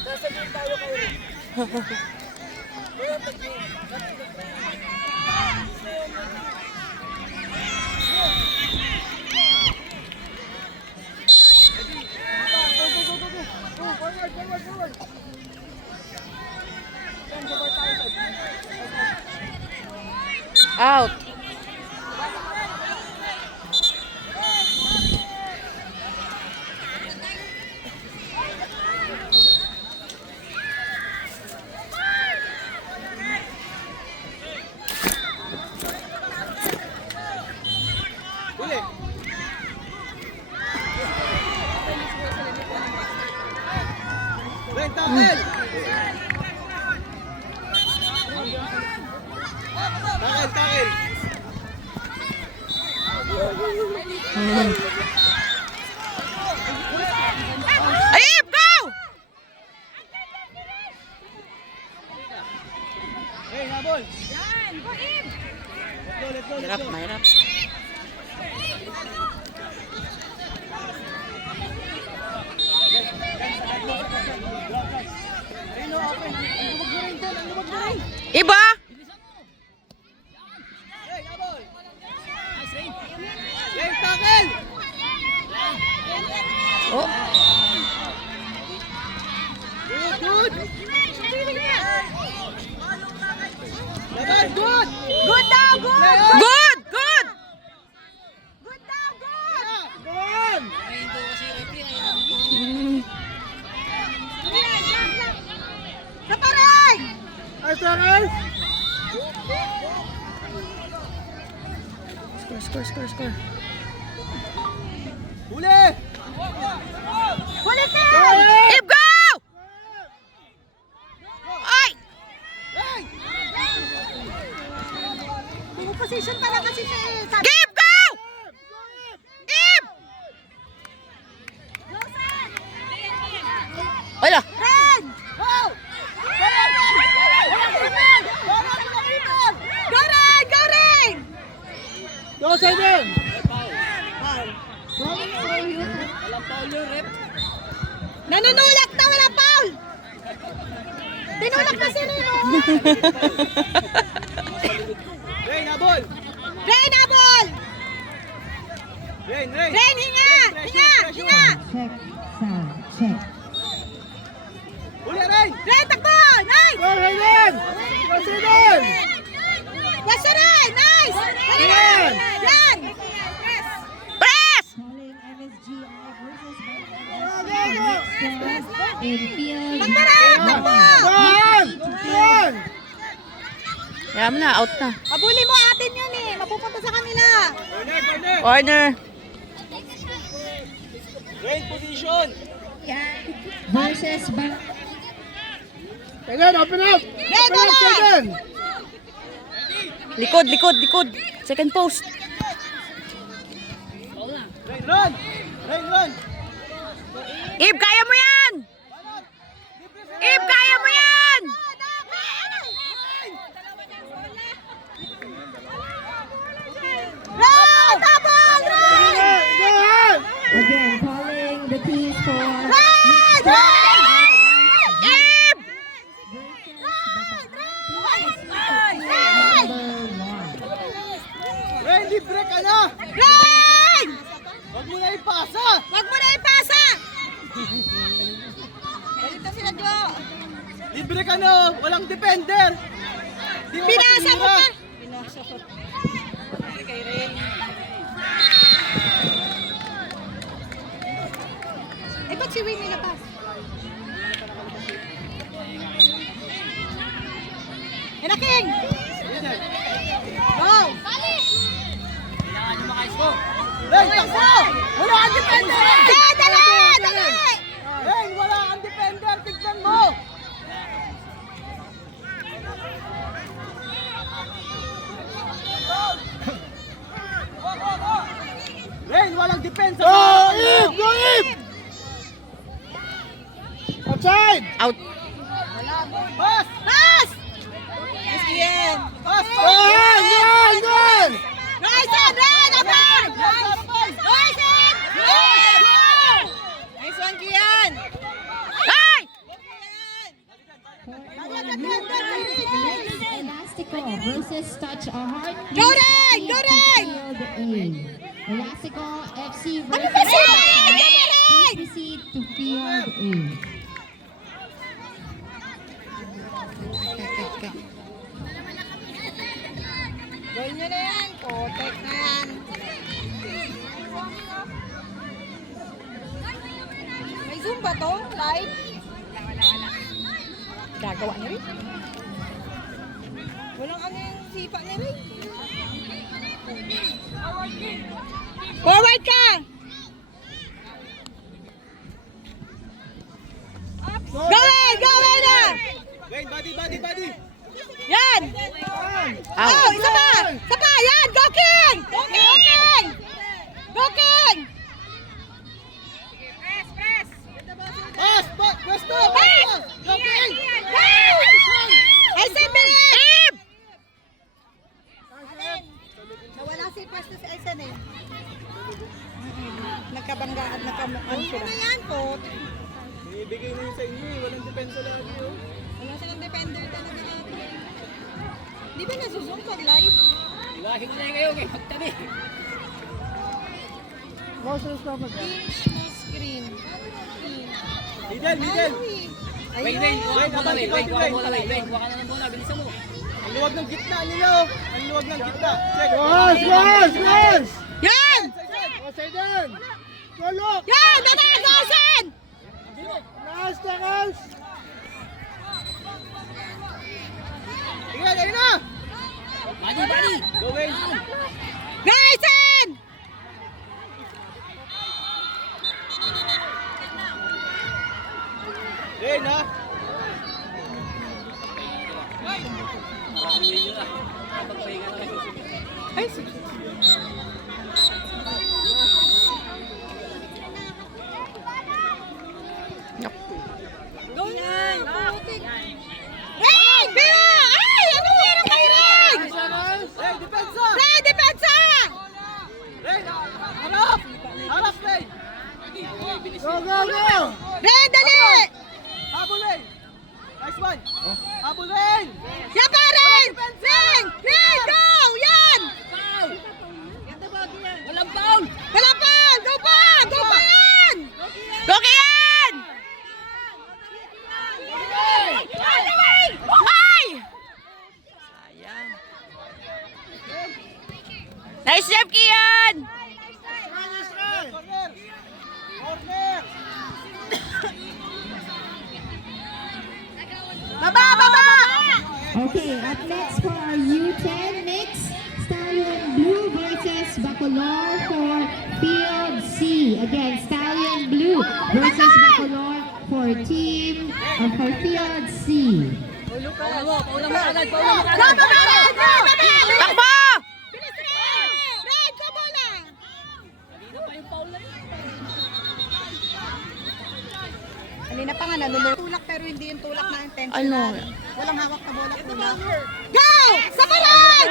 Sasabihin tayo kayo rin. Out. Takil! Takil! Ayib, go! Hey, habol! Mahirap, mahirap. Iba! Hey, habol! Hey, takil! Oh. Good, good! Laban, good! Good daw, good! Good! Good! Good daw, good! Good! Sa parang! Ay, takil! Score, score, score, score. Huli! Huli ka! Ib, go! Ay! Hey! May position pa lang kasi siya eh. Sabi- Give, go! Ib! Wala. Ren! Go! Go Ren! Go Ren! Go, Simon! Nanunulak na, wala foul! Tinulak na si Rino! Rain, habol! Ren, habol! Rain, Rain! Ren, hinga! Hinga! Hinga! Check, sound, check. Huli, Rain! Ren, takbo! Nice! Go, Rain! Go, Simon! Yes, sir, Ren! Nice! Yan! Yan! Press! Calling MSGI versus Go, go! in field. Magbarang! Takbo! Yan! Yan! Kaya mo na, out na. Abuli mo, atin yun eh. Mapupunta sa kanila. Corner, corner! Corner. Rain, position! Versus Again, open up! Ren, Open up, ulit! Simon! Likod, likod, likod. Second post. Rain, run! Rain, run! Ib, kaya mo yan! Ib, kaya mo yan! Ren! Tabang! Ren! Yan! again calling the teams for Ren! Ren! Ib! Rain, libre ka na! Ren! Huwag mo na ipasa! Wag mo na ipasa! Dito sila, Jo. Libre ka na! Oh. Walang defender! Di mo Pinasa mo matira. pa! Pinasa ko. Kay Ren. Eh, ba't si Winnie labas? Hinaking! Go! Rain, takbo! Wala kang defender! Dali! Dali! Rain, wala kang defender! Tignan mo! Rain, walang depensa! Go, Ib! Go, Ib! Outside! Out. Pass! Pass! Yes, Ian! Pass! Yan! Yan! Yan! Nice one, Ren! Abang! Nice one! Nice one, Kian! Ay! Elastico versus Touch a Heart. Go Ren! Go Ren! Field A. Elastico FC Ano versus ba siya? Touch a Go Heart. Ren! Please proceed to Field A. Gawin nyo na yan. Kotek na yan. May Zoom ba to? Live? Gagawa na rin. Walang ano yung sipa na rin. Forward ka! Gawin! Gawin na! Wait, body. Yan! Oh, isa pa! Isa pa! Yan! Go King! Go King! Go King! Pass! Pwesto! Pass! Okay! Ay, 7 minutes! Nawala si Pwesto si Aisan eh. Nagkabanggaan, nagkamukan sila. Ano yan po? Binibigay na yun sa inyo eh. Walang depensa lagi oh. Wala silang defender talaga natin. Di ba nasuzoom pag live? Lahi ko na yung ngayon eh. Pagtabi. Small screen. Middle. Wait. Abante. Kuha ka na ng bola, bilisan mo. Ang luwag ng gitna nila oh. Ang luwag ng gitna. Yes! Yan! Side yan! Tulog! Yan! Dada! Gosen! Takas! Tingnan, ayun na! Body! Go Wayne! Gosen! Wayne ha! Ay, sige. Go yan! Ring! Bira! Ay! Ano meron kay Ring? Hey, depensa! Ring! Depensa! Wayne! Harap! Harap, Wayne! Go! Ring! Dali! Habol, Wayne! Nice one! Habol, Wayne! Yan pa rin! Ring! Ring! Go! Yan! Walang foul! Wala pa! Go pa! Go pa yan! Go Kian! Ay! Sayang. Nice job, Kian! Corner! Baba! Baba! Okay, up next for our U10 mix, Stallion Blue versus Bacolor for Field C. Again, Stallion Blue versus Bacolor for team for Field C. Paulan mo agad! Go! Baba! Takbo! Bilis rin! Ring! Go bola! Kanina pa yung foul na yun. Kanina pa nga nanunod. Tulak pero hindi yung tulak na intentional. Ano? Walang hawak na bola. Go! Sabaran!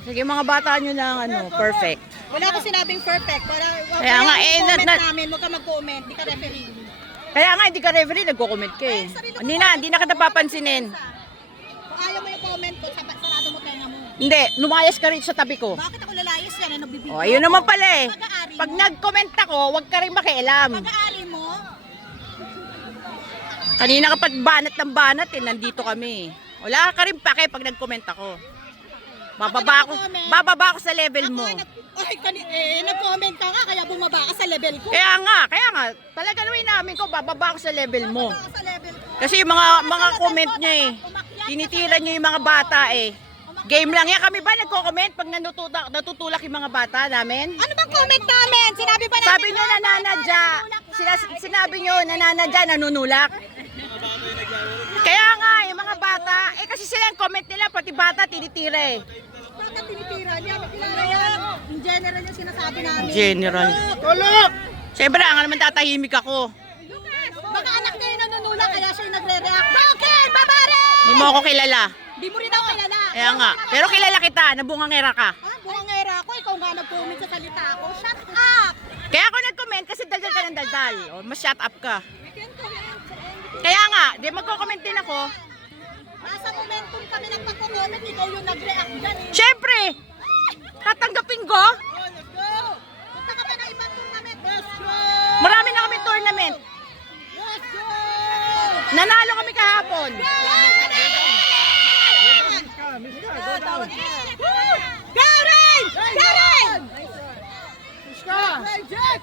Sige, mga bata nyo lang, perfect. Wala ko sinabing perfect. Kaya nga, comment na- namin, huwag ka mag-comment. Di ka referee. Kaya nga, hindi ka referee, nagko-comment ka eh. Hindi na kita papansinin. Kung ayaw mo yung comment ko, sarado mo tenga mo. Hindi, lumayas ka rin sa tabi ko. Bakit ako lalayas yan? Ano bibigyan? O, ayun naman pala eh. Pag-aari Pag mo. nag-comment ako, huwag ka rin makialam. Pag-aari mo, Kanina kapag banat ng banat eh, nandito kami. Wala ka rin pake pag nag-comment ako. Bababa ako sa level mo. nag-comment ka nga, kaya bumaba ka sa level ko. Kaya nga, talaga naman namin ko, bababa ako sa level mo. Bababa ka sa level ko. Kasi yung mga comment niya eh, tinitira niya yung mga bata eh. Game lang yan. Kami ba nagko-comment pag natutulak yung mga bata namin? Ano bang comment namin? Sinabi ba namin? Sabi nyo nananadya. Sinabi nyo nananadya, nanunulak. Kaya nga, yung mga bata, kasi sila ang comment nila, pati bata tinitira eh. Bakit tinitira niya? Kilala yan. In general yung sinasabi namin. General. Tulog! Siyempre, nga naman tatahimik ako. Baka anak niya yung nanunula, kaya siya yung nagre-react. Bakit? Babare! Hindi mo ako kilala. Di mo rin ako kilala. Kaya nga. Pero kilala kita, nabungangera ka. Bungangera ako, ikaw nga nag-comment sa salita ko. Shut up! Kaya ako nag-comment kasi daldal ka ng daldal. O, mas shut up ka. Kaya nga, di magko-comment din ako. Nasa mo momentum kami nagpapag-comment, ikaw yung nag-react dyan eh. Siyempre, tatanggapin ko. Oh, let's go! Punta ka pa ng ibang tournament. Let's go! Marami na kami tournament. Let's go! Nanalo kami kahapon. Garen! Garen! Push ka! Hey, Jack!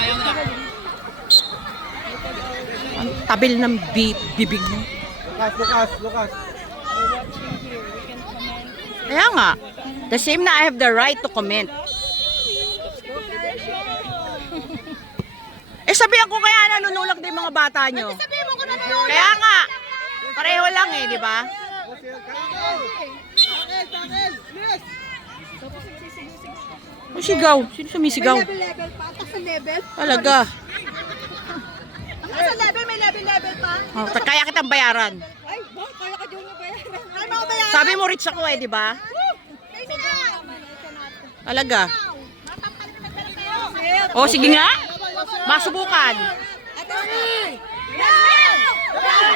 Ayaw mo na. Ang tabil ng bibig mo. Lucas. Kaya nga, the same na I have the right to comment. Sabihan ko kaya nanunulak din mga bata nyo. Sabihin mo ko na nanonood. Kaya nga, pareho lang eh, di ba? Takil! Yes! Ang sigaw. Sino sumisigaw? Level pa. Taas sa level. Talaga. Ang sa level, may level pa. Oh, kaya kitang bayaran. Ay, kaya ka dyan mabayaran. Ay, mabayaran. Sabi mo rich ako eh, di ba? Ay, sila. Talaga. Matampalit na kayo. O, sige nga. Masubukan.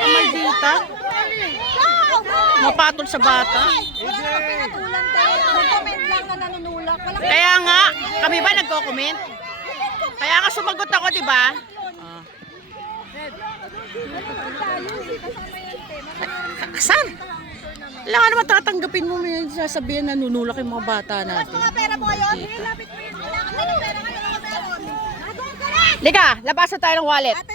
Maldita. Mapatol sa bata. Comment lang na nanunulak. Kaya nga, kami ba nagko-comment? Kaya nga sumagot ako, di ba? Saan? Kailangan naman tatanggapin mo may sasabihin na nunulak yung mga bata natin. Mga pera mo ngayon? Lapit mo yun. Kailangan na ng pera. Ano meron? Liga, labasan tayo ng wallet. Ate,